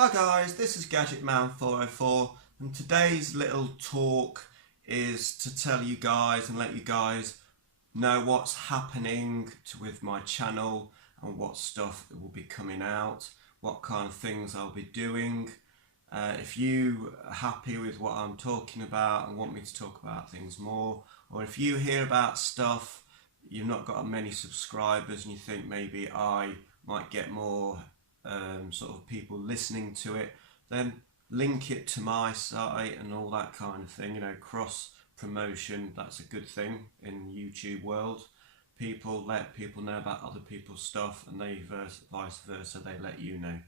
Hi guys, this is Gadgetman 404 and today's little talk is to tell you guys and let you guys know what's happening with my channel and what stuff will be coming out, what kind of things I'll be doing. If you are happy with what I'm talking about and want me to talk about things more, or if you hear about stuff, you've not got many subscribers and you think maybe I might get more sort of people listening to it, then link it to my site and all that kind of thing. You know, cross promotion, that's a good thing in YouTube world. People let people know about other people's stuff and they vice versa, they let you know.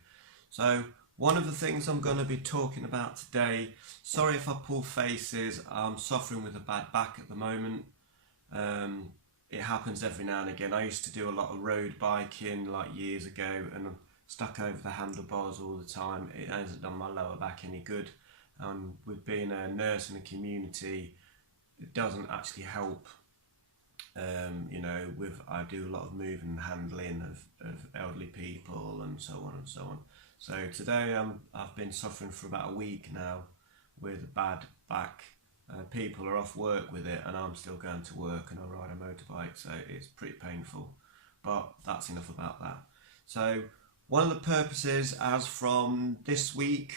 So one of the things I'm going to be talking about today, sorry if I pull faces, I'm suffering with a bad back at the moment. It happens every now and again. I used to do a lot of road biking like years ago and I'm stuck over the handlebars all the time. It hasn't done my lower back any good. With being a nurse in a community, it doesn't actually help. You know, I do a lot of moving and handling of elderly people and so on and so on. So today I've been suffering for about a week now with a bad back. People are off work with it and I'm still going to work and I ride a motorbike, so it's pretty painful. But that's enough about that. So one of the purposes, as from this week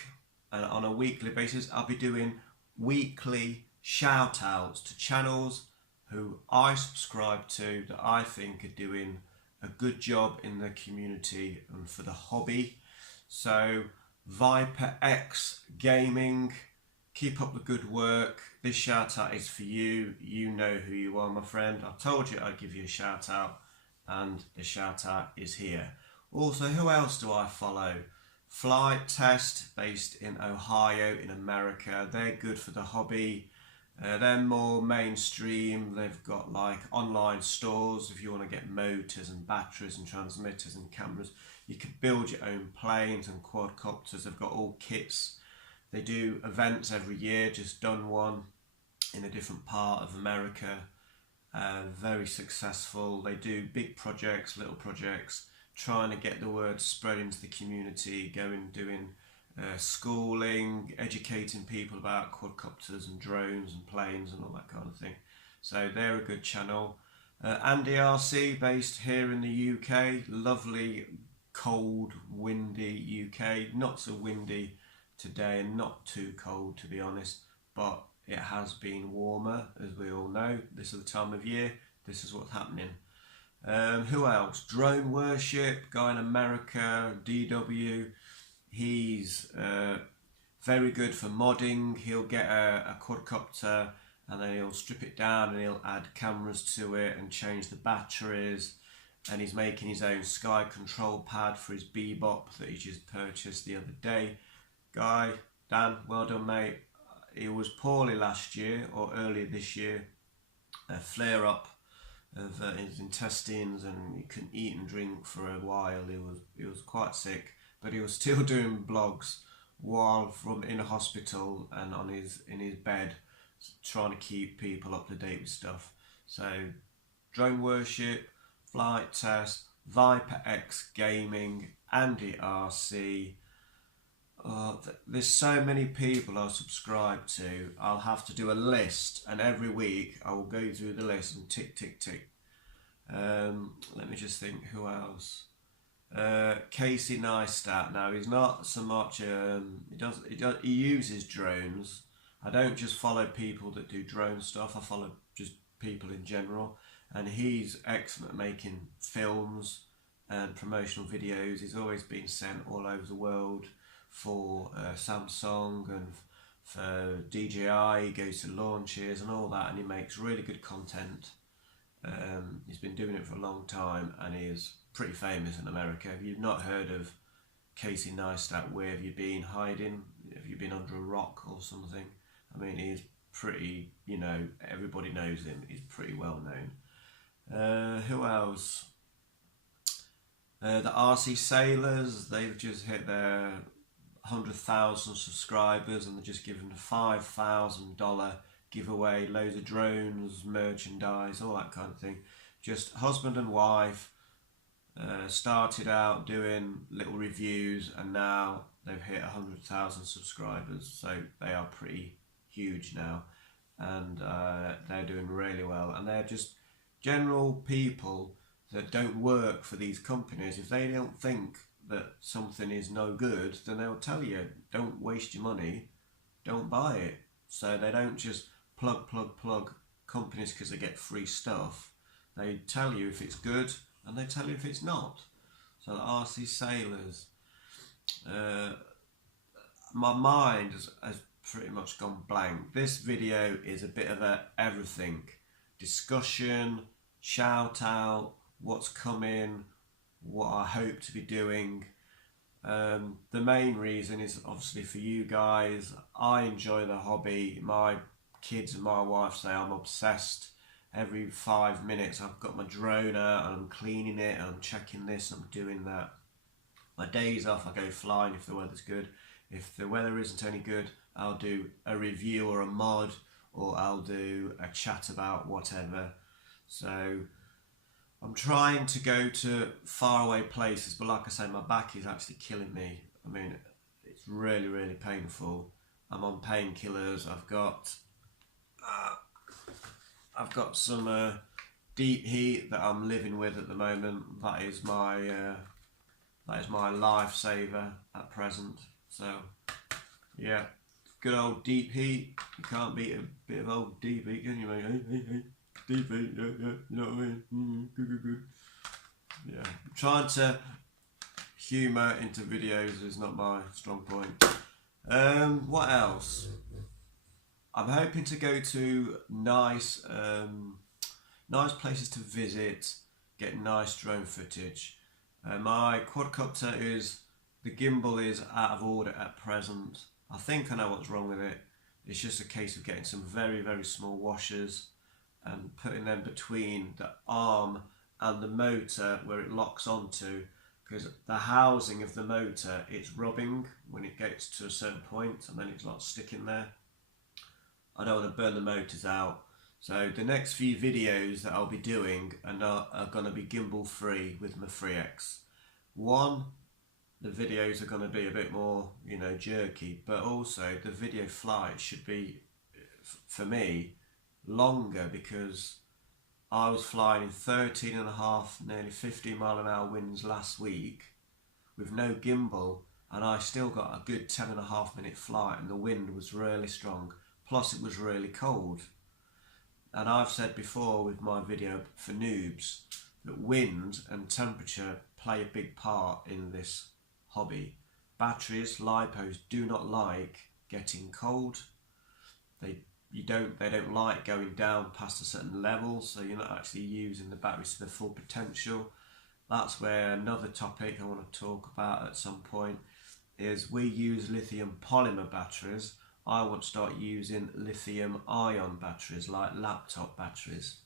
and on a weekly basis, I'll be doing weekly shout outs to channels who I subscribe to that I think are doing a good job in the community and for the hobby. So Viper X Gaming, keep up the good work. This shout out is for you. You know who you are, my friend. I told you I'd give you a shout out and the shout out is here. Also, who else do I follow? Flight Test, based in Ohio in America. They're good for the hobby. They're more mainstream. They've got like online stores if you want to get motors and batteries and transmitters and cameras. You can build your own planes and quadcopters. They've got all kits. They do events every year. Just done one in a different part of America. Very successful. They do big projects, little projects, trying to get the word spread into the community, doing schooling, educating people about quadcopters and drones and planes and all that kind of thing. So they're a good channel. Andy RC, based here in the UK, lovely, cold, windy UK. Not so windy today and not too cold, to be honest, but it has been warmer, as we all know. This is the time of year, this is what's happening. Who else? Drone Worship, guy in America, DW. He's very good for modding. He'll get a quadcopter and then he'll strip it down and he'll add cameras to it and change the batteries. And he's making his own sky control pad for his Bebop that he just purchased the other day. Guy, Dan, well done, mate. He was poorly last year or earlier this year. A flare up of his intestines and he couldn't eat and drink for a while. He was quite sick, but he was still doing blogs while in a hospital and in his bed, trying to keep people up to date with stuff. So Drone Worship, Flight Test, Viper X Gaming, Andy RC. There's so many people I subscribe to. I'll have to do a list and every week I will go through the list and tick tick tick. Let me just think who else. Casey Neistat. Now he's not so much he uses drones. I don't just follow people that do drone stuff, I follow just people in general, and he's excellent at making films and promotional videos. He's always been sent all over the world for Samsung and for DJI. He goes to launches and all that and he makes really good content. He's been doing it for a long time and he is pretty famous in America. If you've not heard of Casey Neistat, where have you been hiding? Have you been under a rock or something? I mean, he's pretty, you know, everybody knows him. He's pretty well known. Who else? The RC Sailors, they've just hit their 100,000 subscribers and they're just giving a $5,000 giveaway, loads of drones, merchandise, all that kind of thing. Just husband and wife Started out doing little reviews and now they've hit 100,000 subscribers, so they are pretty huge now, and they're doing really well, and they're just general people that don't work for these companies. If they don't think that something is no good, then they'll tell you, don't waste your money, don't buy it. So they don't just plug companies because they get free stuff. They tell you if it's good and they tell you if it's not. So the RC Sailors, my mind has pretty much gone blank. This video is a bit of a everything discussion, shout out, what's coming, what I hope to be doing. The main reason is obviously for you guys. I enjoy the hobby. My kids and my wife say I'm obsessed. Every 5 minutes I've got my drone out and I'm cleaning it and I'm checking this, I'm doing that. My days off I go flying if the weather's good. If the weather isn't any good, I'll do a review or a mod, or I'll do a chat about whatever. So I'm trying to go to faraway places, but like I say, my back is actually killing me. I mean, it's really, really painful. I'm on painkillers. I've got some deep heat that I'm living with at the moment. That is my lifesaver at present. So yeah, good old deep heat. You can't beat a bit of old deep heat, can you, mate? Hey. Deep heat, yeah, you know what I mean? Good. Yeah, trying to humour into videos is not my strong point. What else? I'm hoping to go to nice places to visit, get nice drone footage. My quadcopter the gimbal is out of order at present. I think I know what's wrong with it. It's just a case of getting some very, very small washers and putting them between the arm and the motor where it locks onto, because the housing of the motor, it's rubbing when it gets to a certain point and then it's not sticking there. I don't want to burn the motors out. So the next few videos that I'll be doing are going to be gimbal free with my 3X. One, the videos are going to be a bit more, jerky, but also the video flight should be, for me, longer, because I was flying in 13.5, nearly 15 mile an hour winds last week with no gimbal, and I still got a good 10.5 minute flight, and the wind was really strong, plus it was really cold. And I've said before with my video for noobs that wind and temperature play a big part in this hobby. Batteries, lipos, do not like getting cold. They don't like going down past a certain level, so you're not actually using the batteries to their full potential. That's where another topic I want to talk about at some point is we use lithium polymer batteries. I want to start using lithium ion batteries, like laptop batteries.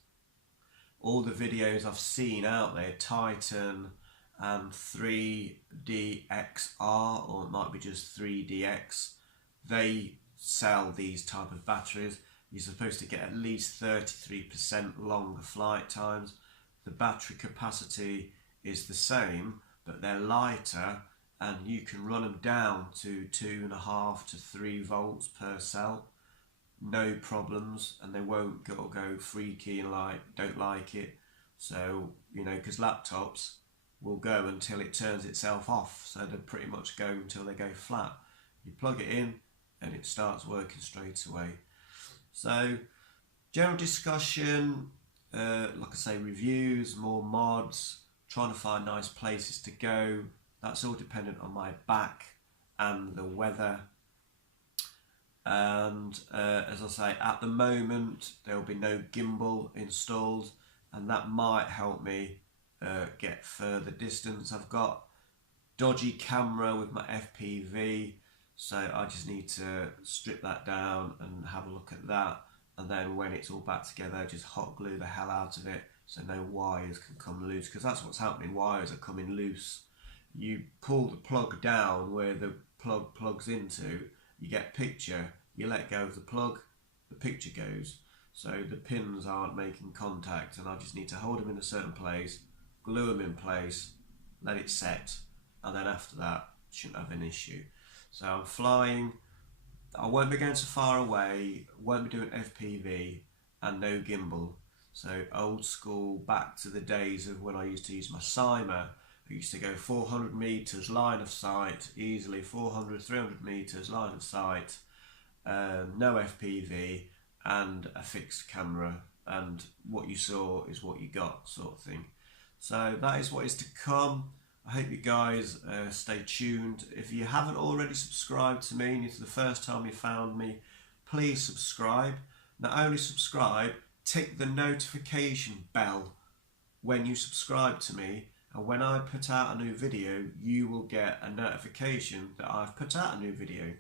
All the videos I've seen out there, Titan and 3DXR, or it might be just 3DX, they sell these type of batteries. You're supposed to get at least 33% longer flight times. The battery capacity is the same, but they're lighter, and you can run them down to 2.5 to 3 volts per cell, no problems, and they won't go freaky and don't like it. So because laptops will go until it turns itself off, so they pretty much go until they go flat. You plug it in and it starts working straight away. So general discussion, like I say, reviews, more mods, trying to find nice places to go. That's all dependent on my back and the weather. And as I say, at the moment there will be no gimbal installed, and that might help me get further distance. I've got dodgy camera with my FPV, so I just need to strip that down and have a look at that, and then when it's all back together, just hot glue the hell out of it so no wires can come loose, because that's what's happening, wires are coming loose. You pull the plug down where the plug plugs into, you get picture, you let go of the plug, the picture goes. So the pins aren't making contact, and I just need to hold them in a certain place, glue them in place, let it set, and then after that shouldn't have an issue. So I'm flying, I won't be going so far away, won't be doing FPV, and no gimbal. So old school, back to the days of when I used to use my Cymer. I used to go 400 meters line of sight, easily 400, 300 meters line of sight, no FPV, and a fixed camera, and what you saw is what you got, sort of thing. So that is what is to come. I hope you guys stay tuned. If you haven't already subscribed to me and it's the first time you found me, please subscribe. Not only subscribe, tick the notification bell when you subscribe to me, and when I put out a new video you will get a notification that I've put out a new video.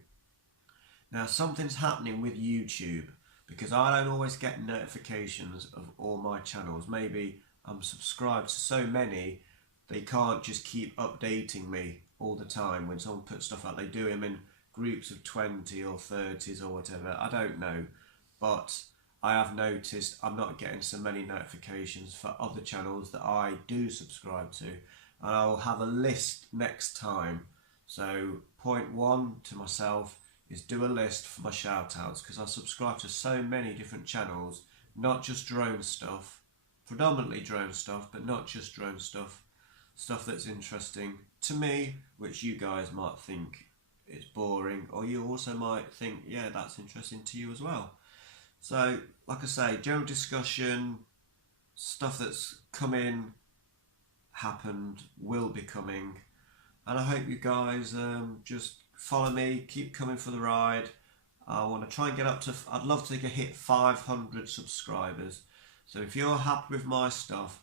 Now something's happening with YouTube, because I don't always get notifications of all my channels. Maybe I'm subscribed to so many they can't just keep updating me all the time. When someone puts stuff out, they do them in groups of 20 or 30s or whatever. I don't know, but I have noticed I'm not getting so many notifications for other channels that I do subscribe to, and I'll have a list next time. So point one to myself is do a list for my shout outs, because I subscribe to so many different channels, not just drone stuff, predominantly drone stuff, but not just drone stuff. Stuff that's interesting to me, which you guys might think is boring, or you also might think, yeah, that's interesting to you as well. So, like I say, general discussion, stuff that's come in, happened, will be coming, and I hope you guys just follow me, keep coming for the ride. I want to try and get up to, I'd love to hit 500 subscribers. So if you're happy with my stuff,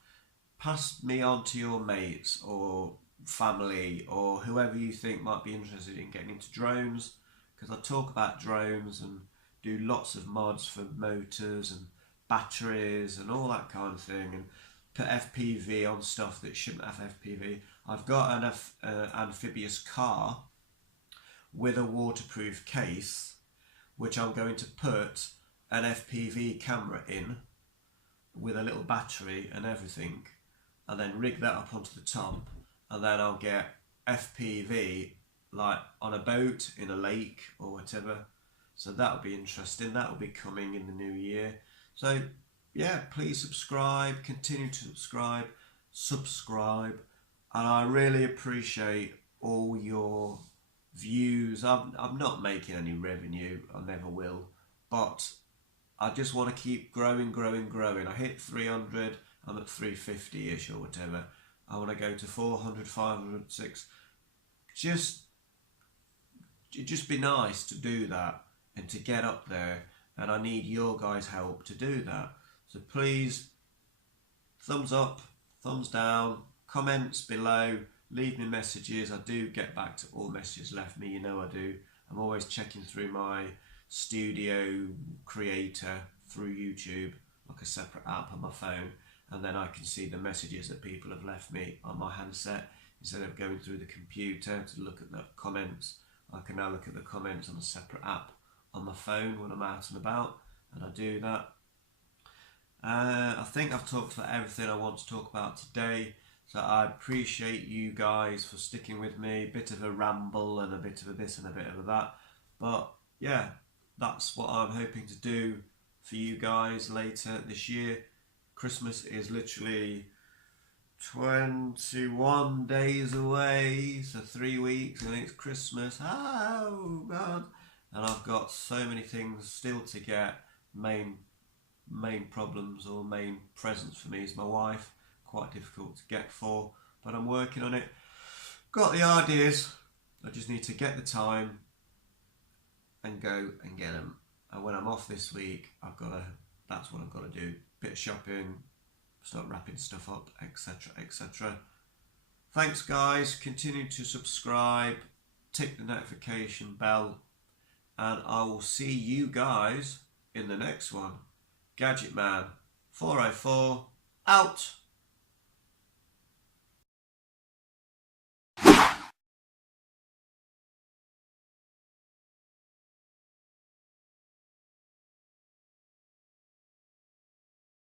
pass me on to your mates or family or whoever you think might be interested in getting into drones, because I talk about drones and do lots of mods for motors and batteries and all that kind of thing, and put FPV on stuff that shouldn't have FPV. I've got an amphibious car with a waterproof case, which I'm going to put an FPV camera in with a little battery and everything, and then rig that up onto the top, and then I'll get FPV like on a boat, in a lake or whatever. So that'll be interesting. That'll be coming in the new year. So yeah, please subscribe, continue to subscribe, and I really appreciate all your views. I'm not making any revenue, I never will, but I just want to keep growing. I hit 300, I'm at 350-ish or whatever. I want to go to 400, 500, 600. It'd just be nice to do that and to get up there, and I need your guys' help to do that. So please, thumbs up, thumbs down, comments below, leave me messages. I do get back to all messages left me, you know I do. I'm always checking through my studio creator through YouTube, like a separate app on my phone, and then I can see the messages that people have left me on my handset. Instead of going through the computer to look at the comments, I can now look at the comments on a separate app on my phone when I'm out and about, and I do that. I think I've talked about everything I want to talk about today, so I appreciate you guys for sticking with me. A bit of a ramble and a bit of a this and a bit of a that, but yeah, that's what I'm hoping to do for you guys later this year. Christmas is literally 21 days away, so 3 weeks and it's Christmas. Oh God. And I've got so many things still to get. Main problems or main presents for me is my wife. Quite difficult to get for, but I'm working on it. Got the ideas, I just need to get the time and go and get them. And when I'm off this week, that's what I've got to do. Bit of shopping, start wrapping stuff up, etc, etc. Thanks guys, continue to subscribe, tick the notification bell, and I will see you guys in the next one. Gadgetman 404 out.